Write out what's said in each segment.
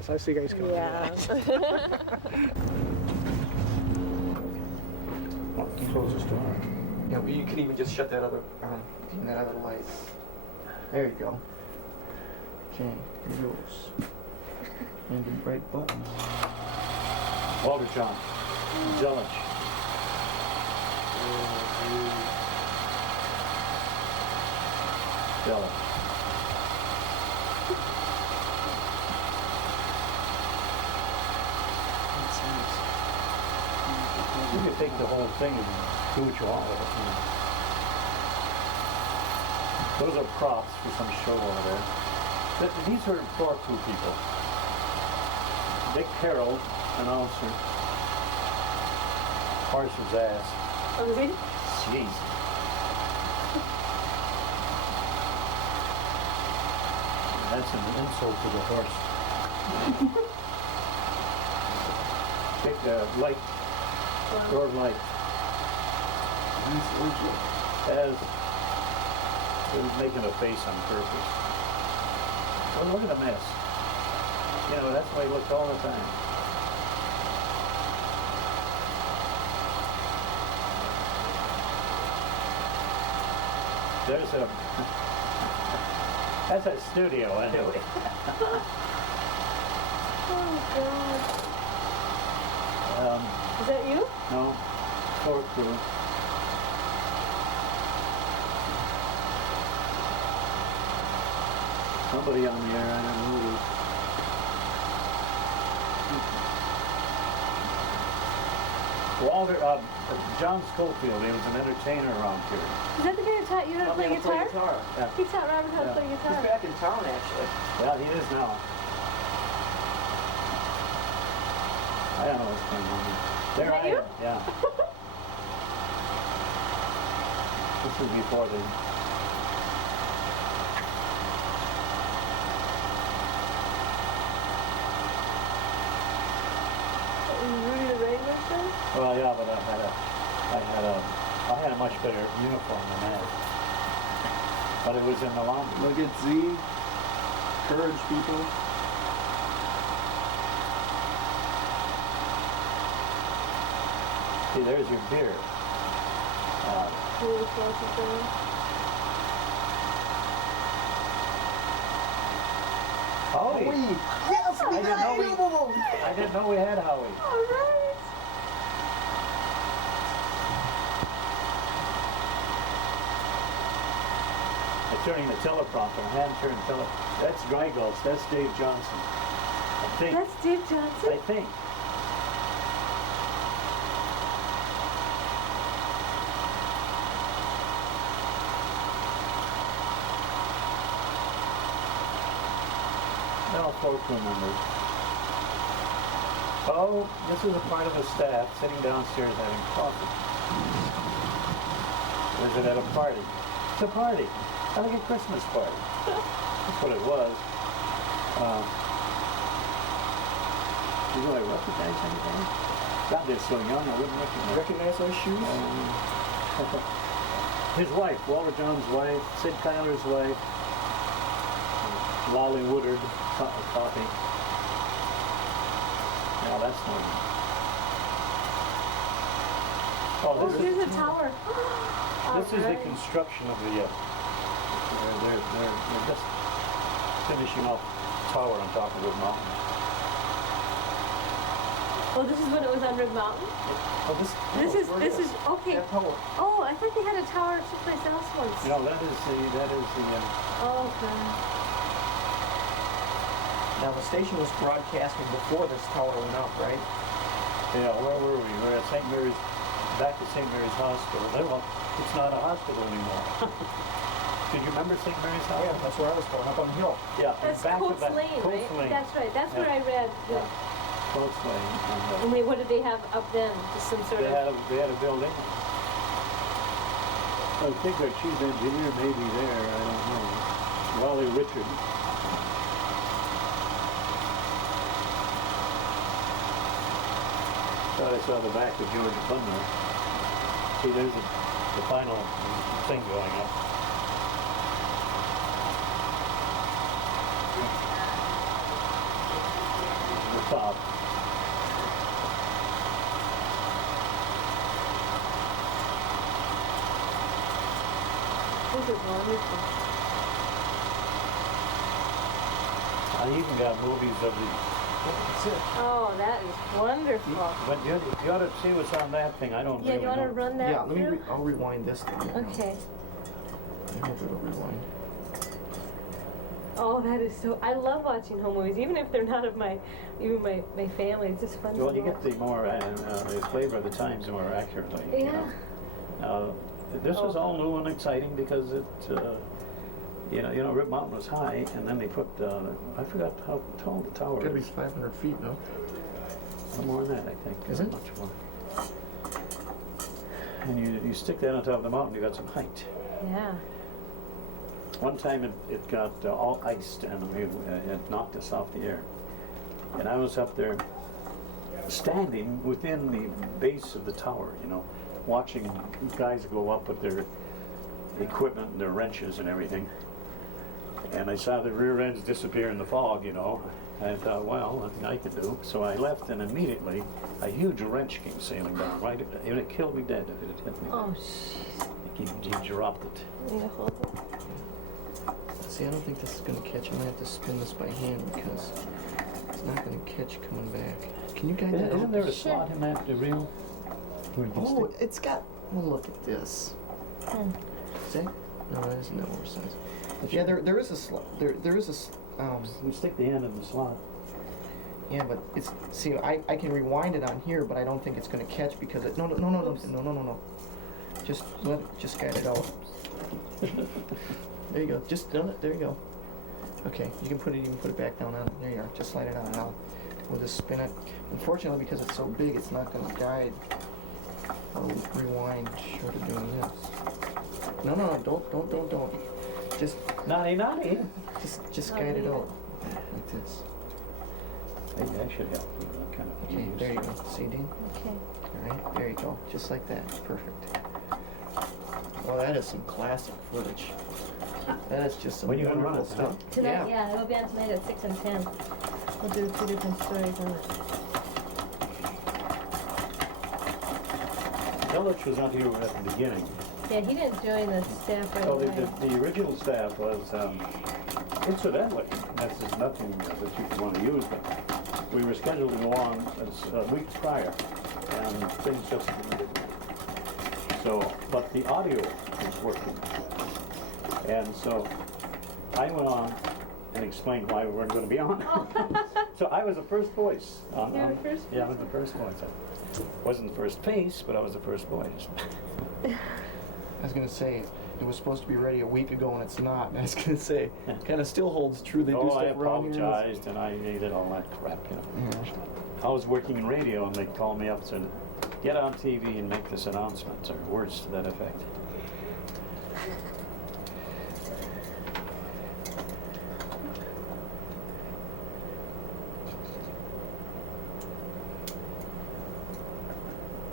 this. I see you guys coming. Yeah. Close this door. Yeah, well, you can even just shut that other, dim that other light. There you go. Okay, rules. And the right buttons. Walter John. Zealot. Zealot. You could take the whole thing and do what you want with it. Those are props for some show over there. These are for two people. Dick Carroll, announcer. Horse's ass. Oh, is he? Jeez. That's an insult to the horse. Take the light. Door light. As he was making a face on purpose. Well, look at the mess. You know, that's why he looked all the time. There's a... That's a studio, anyway. Oh, God. Is that you? No, floor crew. Somebody on the air, I don't know who it is. Walter, John Schofield, he was an entertainer around here. Is that the guy who taught you how to play guitar? Yeah. He taught Robert how to play guitar. He's back in town, actually. Yeah, he is now. I don't know what's going on here. There Is that I you? am, yeah. This was before the... Rudy the Wrangler show? Well, yeah, but I had a much better uniform than that. But it was in the laundry. Look at Z. Courage, people. See, there's your beer. Really close to them. Howie! Yes, we I didn't know we had Howie. All right. I'm turning the teleprompter. Hand-turned That's Dry Gulch. That's Dave Johnson. I think. That's Dave Johnson? I think. No, folk crew members. Oh, this is a part of the staff sitting downstairs having coffee. Or is it at a party? It's a party. Like a Christmas party. That's what it was. Do I recognize anything? God, they're so young, I wouldn't recognize those shoes? His wife, Walter John's wife, Sid Kyler's wife, Lolly Woodard, coffee. Now that's one. Oh, here's a tower. This is the construction of the. They're just finishing off the tower on top of Red Mountain. Oh, this is when it was on Red Mountain? Oh, this is okay. Oh, I thought they had a tower someplace else once. No, that is the. Oh, okay. Now the station was broadcasting before this tower went up, right? Yeah, where were we? We were at St. Mary's, back at St. Mary's Hospital. Well, it's not a hospital anymore. Did you remember St. Mary's Hospital? Yeah, that's where I was going, up on the hill. Yeah, That's back Coates to that. Lane, Coates right? Lane. That's right. That's where I read. Yeah. Coates Lane. And what did they have up then? Just some sort They of... had a building. I think our chief engineer may be there. I don't know. Raleigh Richard. Thought I saw the back of George Butler. See, there's the final thing going up. top. This is wonderful. I even got movies of the. That's it. Oh, that is wonderful. But you ought to see what's on that thing. I don't Yeah, really you want to know. run that Yeah, let me. through? I'll rewind this thing. Okay. I hope it'll rewind. Oh, that is so. I love watching home movies, even if they're not of my family. It's just fun. Well, to you watch. get the more the flavor of the times more accurately. You Yeah. know? This was all new and exciting because it, Rip Mountain was high, and then they put, I forgot how tall the tower Gotta be is. 500 feet, no? No more than that, I think. Is it? Much more. And you stick that on top of the mountain, you got some height. Yeah. One time it got all iced, and it knocked us off the air. And I was up there standing within the base of the tower, watching guys go up with their equipment and their wrenches and everything. And I saw the rear ends disappear in the fog, And I thought, well, nothing I could do. So I left, and immediately a huge wrench came sailing down, right? And it killed me dead if it had hit me. Oh, jeez. He dropped it. Yeah, hold it. See, I don't think this is gonna catch. I'm gonna have to spin this by hand because it's not gonna catch coming back. Can you guide that Isn't out? there a Sure. slot in that reel? Where you can Oh, stick- it's got. Well, look at this. See? No, that isn't that oversized. Yeah, there is a slot. There is a. You stick the end in the slot. Yeah, but it's. See, I can rewind it on here, but I don't think it's gonna catch because it. No. Just guide it out. There you go. Just done it. There you go. Okay, you can put it back down on. There you are. Just slide it on. Now we'll just spin it. Unfortunately, because it's so big, it's not gonna guide. I'll rewind short of doing this. No, don't. Just Naughty. just guide it out like this. Maybe I should help you. Kind of Okay, there you go. See, Dean? Okay. All right, there you go. Just like that. Perfect. Well, that is some classic footage. That is just some When you gonna run wonderful it, huh? stuff. Tonight, yeah, it'll be on tonight at 6 and 10. We'll do 2 different stories on it. Ellich was not here at the beginning. Yeah, he didn't join the staff right Oh, away. the original staff was, incidentally, this is nothing that you want to use, but we were scheduled to go on a week prior, and things just didn't. So, but the audio was working. And so I went on and explained why we weren't going to be on. So I was the first voice. You were the first Yeah, I was the first voice. I wasn't the first face, but I was the first voice. I was gonna say it was supposed to be ready a week ago and it's not. And I was gonna say kind of still holds true. They do Oh, stuff I around here. apologized, and I did all that crap, Yeah. I was working in radio, and they called me up and said, get on TV and make this announcement, or words to that effect.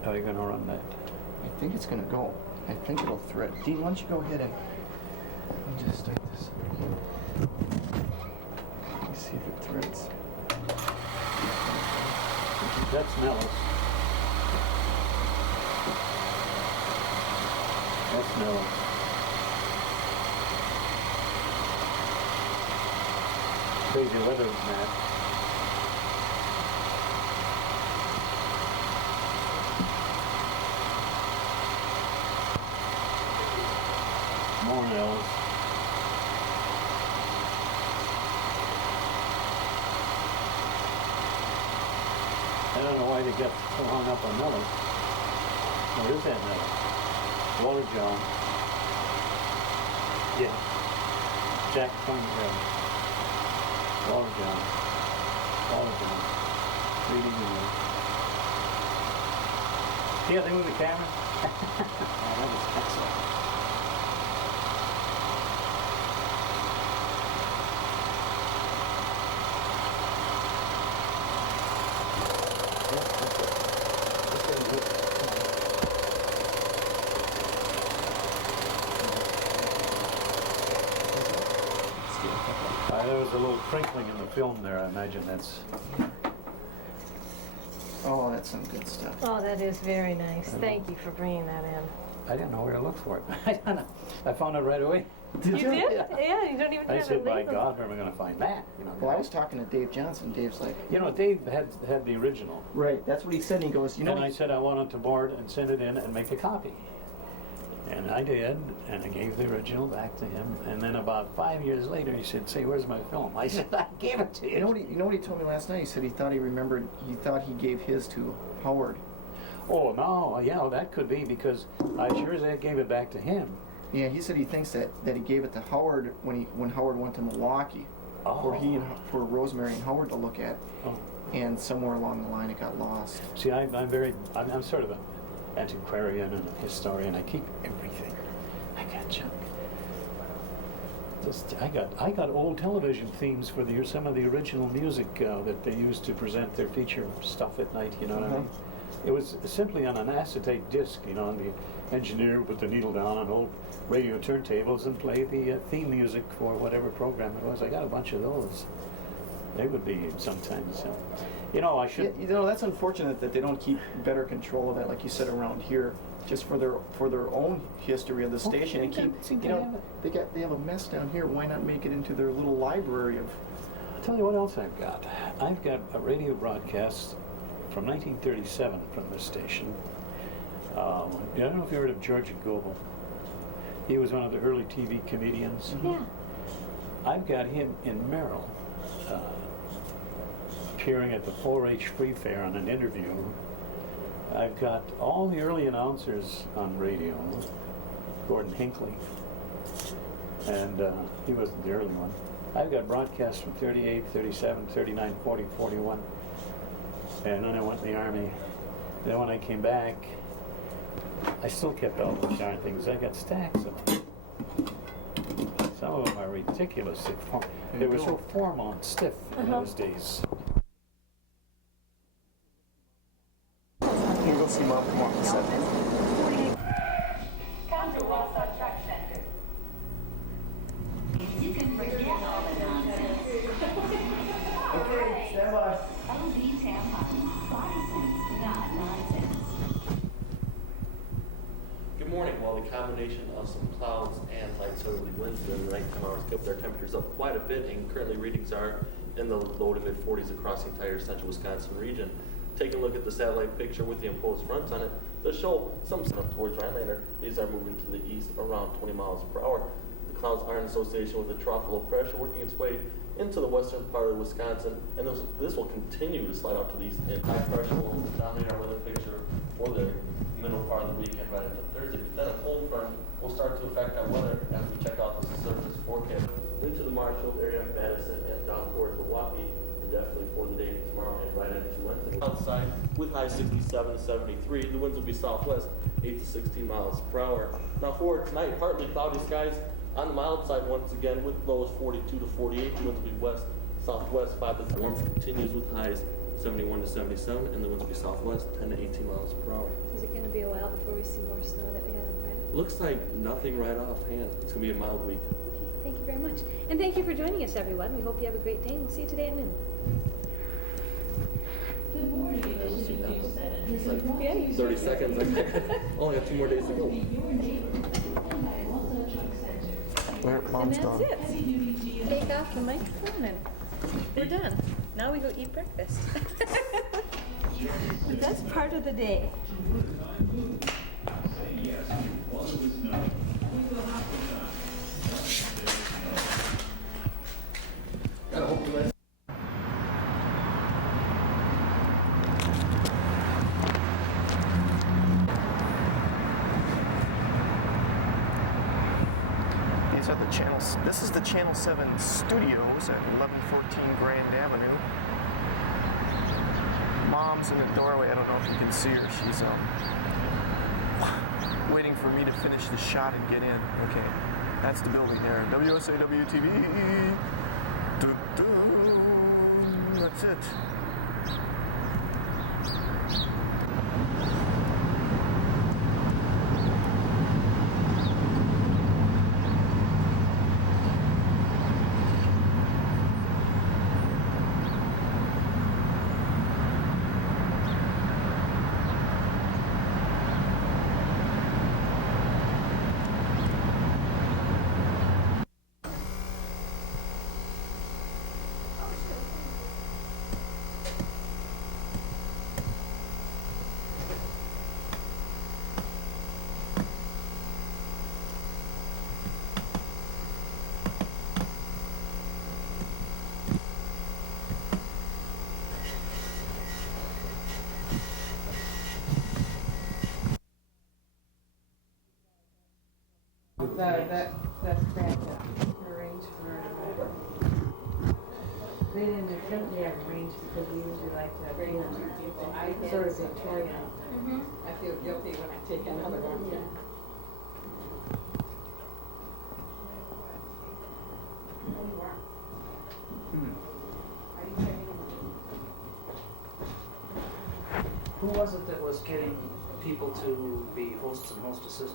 How are you going to run that? I think it's gonna go. I think it'll thread. Dean, why don't you go ahead and let me just start this up again. Let me see if it threads. That's Nellis. That's Nellis. Crazy weather, Matt. More Nellis. I don't know why they get so hung up on Nellis. Where is that Nellis? Water John. Yeah. Jack Cunningham. Water John. Water John. Reading the news. See how they move the camera? Oh, that was excellent. There was a little crinkling in the film there. I imagine that's Oh, that's some good stuff. Oh, that is very nice. Thank you for bringing that in. I didn't know where to look for it. I don't know. I found it right away. You did? Yeah, you don't even I have said, it by labeled. God, where am I going to find that? You know. Well, I was talking to Dave Johnson. Dave's like, You know, Dave had the original. right, that's what he said. And he goes, you know, And I said I wanted to board and send it in and make a copy. And I did, and I gave the original back to him. And then about 5 years later, he said, "Say, where's my film?" I said, "I gave it to you." you know what he told me last night? He said he thought he remembered, he thought he gave his to Howard. Oh no, yeah, that could be because I sure as heck gave it back to him. Yeah, he said he thinks that he gave it to Howard when Howard went to Milwaukee for Rosemary and Howard to look at, and somewhere along the line it got lost. See, I'm sort of an antiquarian and a historian. I keep everything. I got junk. I got old television themes for some of the original music that they used to present their feature stuff at night. You know what I mean? It was simply on an acetate disc. You know, and the engineer would put the needle down on old radio turntables and play the theme music for whatever program it was. I got a bunch of those. They would be sometimes. You know, I should. Yeah, you know, that's unfortunate that they don't keep better control of that, like you said, around here, just for their own history of the station, and keep. You know, they have a mess down here. Why not make it into their little library of? I'll tell you what else I've got. I've got a radio broadcast from 1937 from this station. I don't know if you heard of George Goebel. He was one of the early TV comedians. Yeah. I've got him in Merrill, appearing at the 4-H Free Fair on an interview. I've got all the early announcers on radio. Gordon Hinckley, and he wasn't the early one. I've got broadcasts from 38, 37, 39, 40, 41. And then I went in the Army. Then when I came back, I still kept all those darn things. I got stacks of them. Some of them are ridiculous. They were so formal and stiff in those days. You go see Mom. Come on, set. Come to Wausau Truck Center. You can forget all the nonsense. Okay, stand by. OB tampons, body sense, not nonsense. Good morning. Well, the combination of some clouds and light southerly winds during the nighttime hours kept our temperatures up quite a bit, and currently readings are in the low to mid 40s across the entire central Wisconsin region. Taking a look at the satellite picture with the imposed fronts on it, they'll show some stuff towards Rhinelander. These are moving to the east around 20 miles per hour. The clouds are in association with a trough low pressure working its way into the western part of Wisconsin, and this will continue to slide out to the east. And high pressure will dominate our weather picture for the middle part of the weekend right into Thursday. But then a cold front will start to affect our weather as we check out the surface forecast into the Marshfield area, Madison, and down towards Milwaukee. Definitely for the day tomorrow and right into Wednesday. Outside with high 67 to 73. The winds will be southwest 8 to 16 miles per hour. Now for tonight, partly cloudy skies on the mild side once again with lows 42 to 48. The winds will be west southwest 5 to 10. Warmth continues with highs 71 to 77, and the winds will be southwest 10 to 18 miles per hour. Is it going to be a while before we see more snow that we had on Friday? Looks like nothing right offhand. It's going to be a mild week. Okay, thank you very much. And thank you for joining us, everyone. We hope you have a great day, and we'll see you today at noon. Good morning, this is News 7. It's like Yeah, you 30 seconds. Only got 2 more days to go. Your neighbor, and by Wausau Truck Center. Where And Mom's that's gone. it. Heavy duty GM. Take off the microphone and we're done. Now we go eat breakfast. The best part of the day. These are the channels. This is the Channel 7 studios at 1114 Grand Avenue. Mom's in the doorway. I don't know if you can see her. She's waiting for me to finish the shot and get in. Okay, that's the building there. WSAW TV. That's it. that's cracked up. Arrange for, they didn't attempt to have arranged because we usually like to have sort of Victorian. Mm-hmm. I feel guilty when I take another one. Who was it that was getting people to be hosts and hostesses?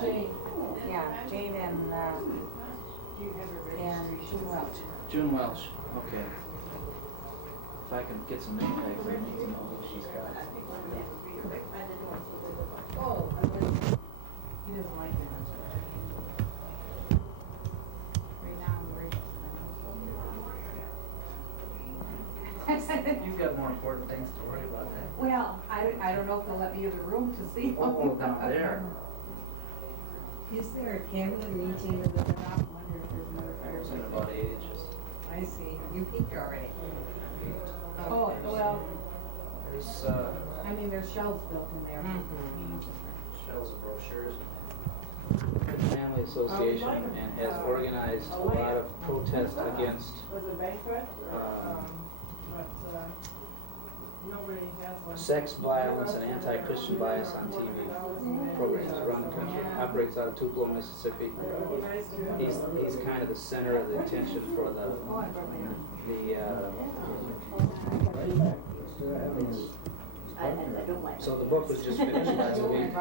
Jane. Yeah, Jane and June Welch. June Welsh, okay. If I can get some name tags, I need to know who she's got. Oh, he doesn't like that. Right now, I'm worried. You've got more important things to worry about than. Well, I don't know if they'll let me in the room to see. Oh, down there. Is there a cabinet meeting in the top? I wonder if there's another It's in fireplace. about 8 inches. I see. You peeked already. Oh, well, There's I mean, there's shelves built in there. shelves of brochures. Family Association and has organized a lot of protest against Was it banquet? sex violence and anti-Christian bias on TV programs around the country. Operates out of Tupelo, Mississippi. He's kind of the center of the attention for the so the book was just finished last week.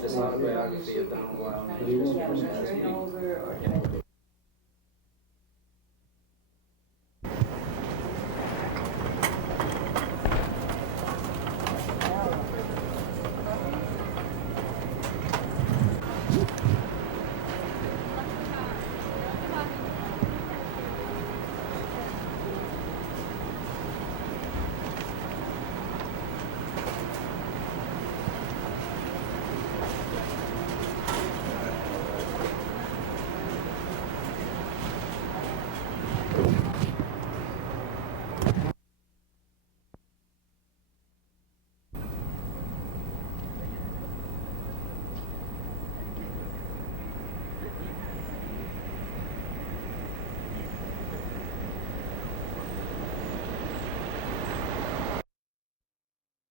This autobiography of Donald Weil. Was just finished last week.